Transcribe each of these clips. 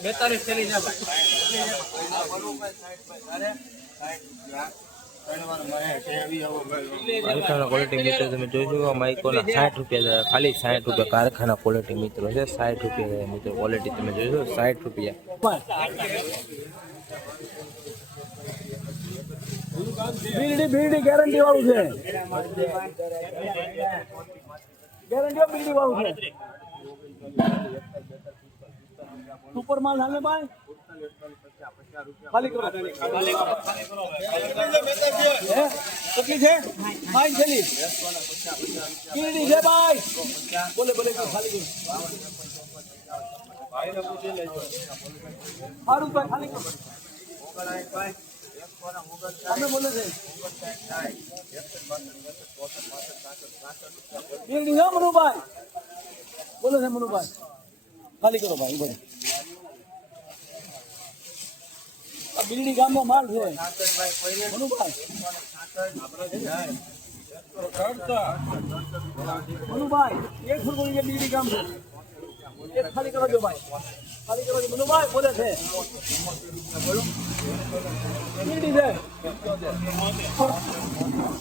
42 થેલી છે કારખાના ક્વોલિટી મિત્રો તમે જોઈ માઇકોના 60 રૂપિયા ખાલી 60 રૂપિયા કારખાના ક્વોલિટી મિત્રો છે 60 રૂપિયા મિત્રો ક્વોલિટી તમે જોઈશો 60 રૂપિયા બીડી ગેરંટી વાળું છે ગેરંટી બીડી વાળું છે સુપર માલ હાલે ભાઈ ખાલી કરો કેટલી છે ભાઈ છેલી બીડી છે ભાઈ બોલે બોલે ખાલી કરો સારું ભાઈ ખાલી કરો અમે બોલે છે બીડી હો મનુભાઈ બોલે છે મનુભાઈ ખાલી કરો ભાઈ બોલે બીડી ગામનો માલ છે મનુભાઈ મનુભાઈ એક ફૂટ બીડી ગામ છે એક ખાલી કરો છો ભાઈ ખાલી કરો છો મનુભાઈ બોલે છે બીડી છે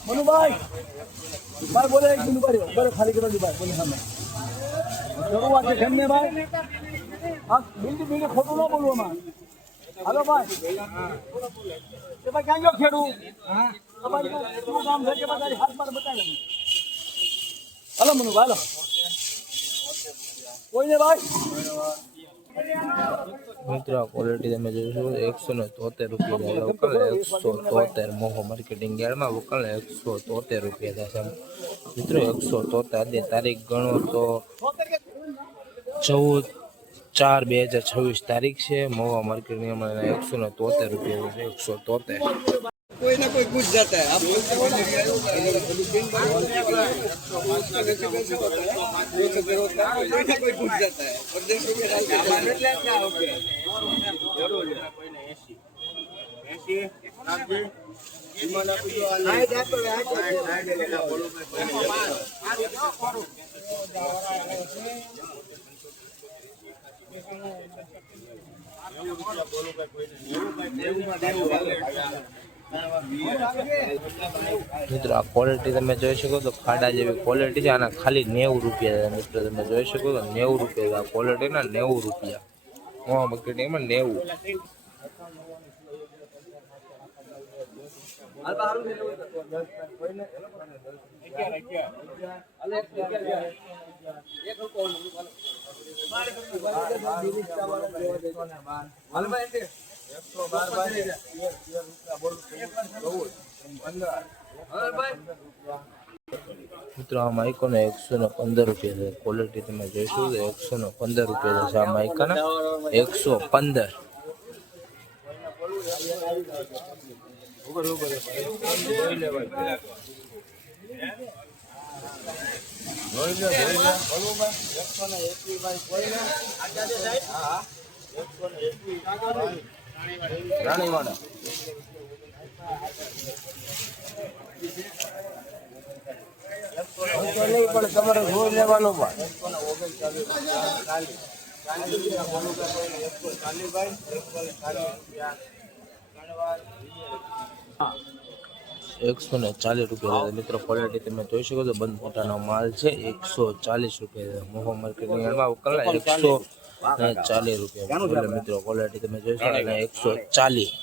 મનુભાઈ ભાઈ બોલે એક મનુભાઈ બોલે ખાલી કરો છો ભાઈ બોલે સામે શરૂઆત છે ઘરને ભાઈ હા બીડી બીડી ખોટું ન બોલવામાં હાલો ભાઈ કે ભાઈ ક્યાં ગયો ખેડૂ તમારી શું કામ છે કે તારી હાથ માર બતાવી હાલો મનુભાઈ હાલો કોઈ ને ભાઈ મિત્રો ક્વોલિટી તમે જોશો 173 રૂપિયા વકલ 173 મોહો માર્કેટિંગ યાર્ડમાં વકલ 173 રૂપિયા થશે મિત્રો 173 તારીખ ગણો તો 14/4/2026 તારીખ છે મોહા માર્કેટિંગ યાર્ડમાં 173 રૂપિયા છે 173 कोई ना कोई कुछ जाता है आप बोलते हो ना कोई कुछ जाता है परदेशों में મિત્રો આ ક્વોલિટી તમે જોઈ શકો તો ખાડા જેવી ક્વોલિટી છે આના ખાલી 90 રૂપિયા મિત્રો તમે જોઈ શકો તો 90 રૂપિયા આ ક્વોલિટી ના 90 રૂપિયા મોહા માર્કેટિંગમાં 90 મિત્રો આ માઇકોના 115 રૂપિયા છે ક્વોલિટી તમે જોઈશો તો 115 રૂપિયા છે આ માઇકાના 115 રાણીવાડા नहीं पण તમારે જોઈ લેવાનો ભાઈ 140 રૂપિયા મિત્રો ક્વોલિટી તમે જોઈ શકો તો બંધ મોટાનો માલ છે 140 રૂપિયા મોહા માર્કેટિંગ યાર્ડમાં કલા 140 રૂપિયા મિત્રો ક્વોલિટી તમે જોઈ શકો 140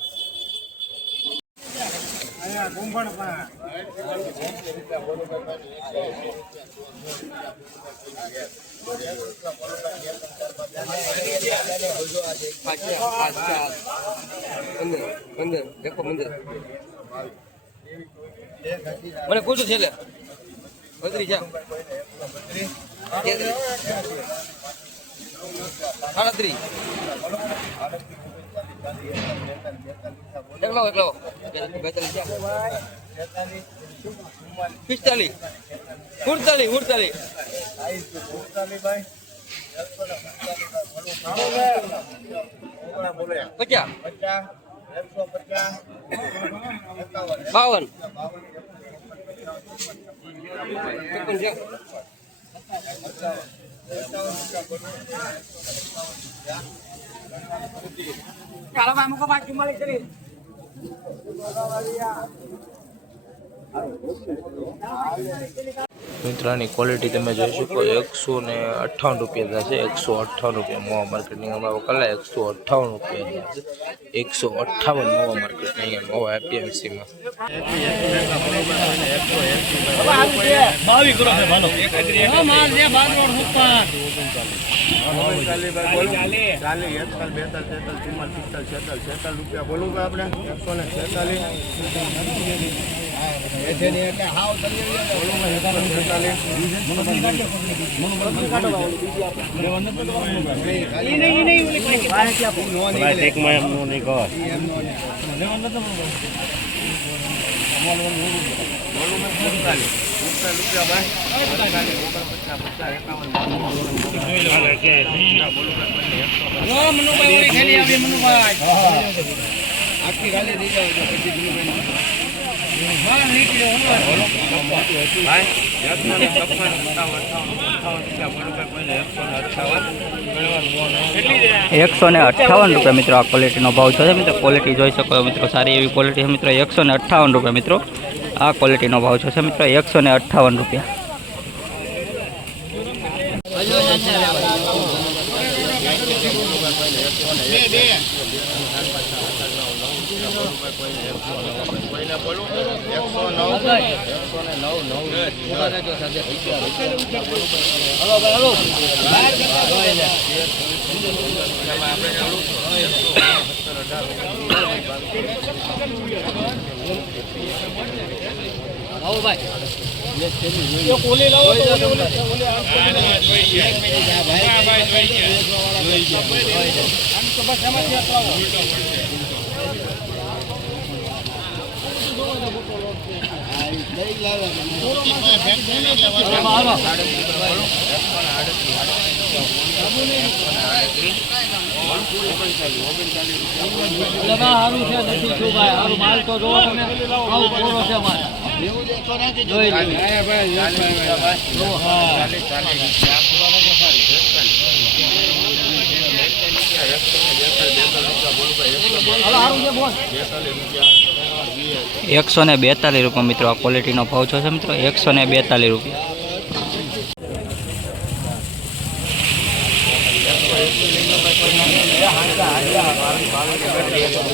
અંદર देखो मंदिर મને પૂછો છે લે બદરી જા 38 એકલો 45 48 50 52 50 મિત્રો આની ક્વોલિટી તમે જોઈ શકો 158 રૂપિયા થશે 158 રૂપિયા મોવા માર્કેટની ભાવ કલા 158 રૂપિયા થશે 158 મોવા માર્કેટની મોવા એપીએમસીમાં ₹158 મિત્રો આ ક્વોલિટીનો ભાવ છે મિત્રો ક્વોલિટી જોઈ શકો મિત્રો સારી એવી ક્વોલિટી છે મિત્રો ₹158 મિત્રો આ ક્વોલિટીનો ભાવ છે મિત્રો ₹158 રૂપિયા મિત્રો આ ક્વોલિટીનો ભાવ છે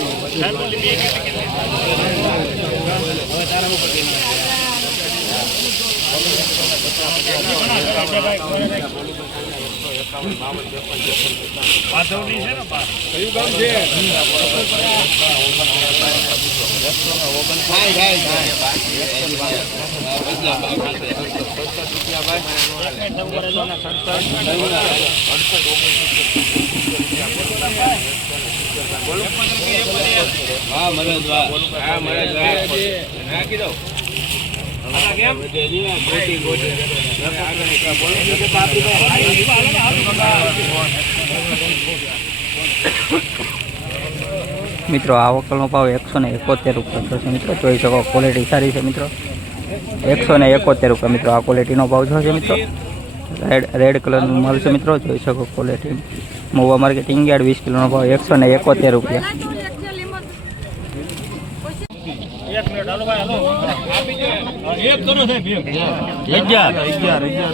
મિત્રો ₹142 મિત્રો આ વકલનો ભાવ ₹171 થશે મિત્રો જોઈ શકો ક્વોલિટી સારી છે મિત્રો ₹171 મિત્રો આ ક્વોલિટીનો ભાવ છે મિત્રો રેડ કલરનું માલ છે મિત્રો જોઈ શકો ક્વોલિટી મોવા માર્કેટિંગ યાર્ડ 20 કિલોનો ભાવ ₹171 ₹51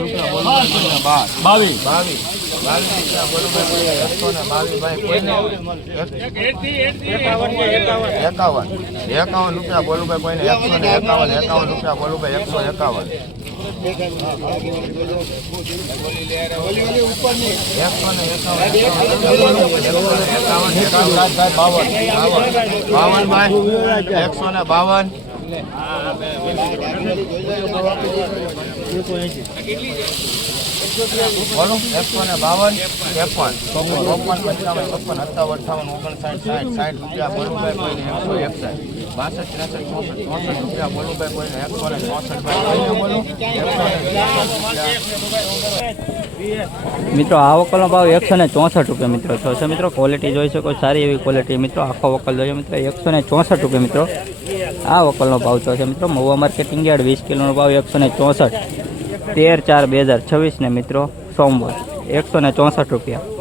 બોલું ભાઈ કોઈને 51 રૂપિયા બોલું ભાઈ 151 બોલો 152 53 રૂપિયા બોલું ભાઈ કોઈને 161 62 રૂપિયા બોલું ભાઈ કોઈને 164 મિત્રો આ વકલનો ભાવ ₹164 મિત્રો છે મિત્રો ક્વોલિટી જોઈ શકો સારી એવી ક્વોલિટી મિત્રો આખો વકલ જોઈએ મિત્રો ₹164 મિત્રો આ વકલનો ભાવ છે મિત્રો મહુવા માર્કેટિંગ યાર્ડ 20 કિલોનો ભાવ 164 13/4/2026 ને મિત્રો સોમવાર 164 રૂપિયા.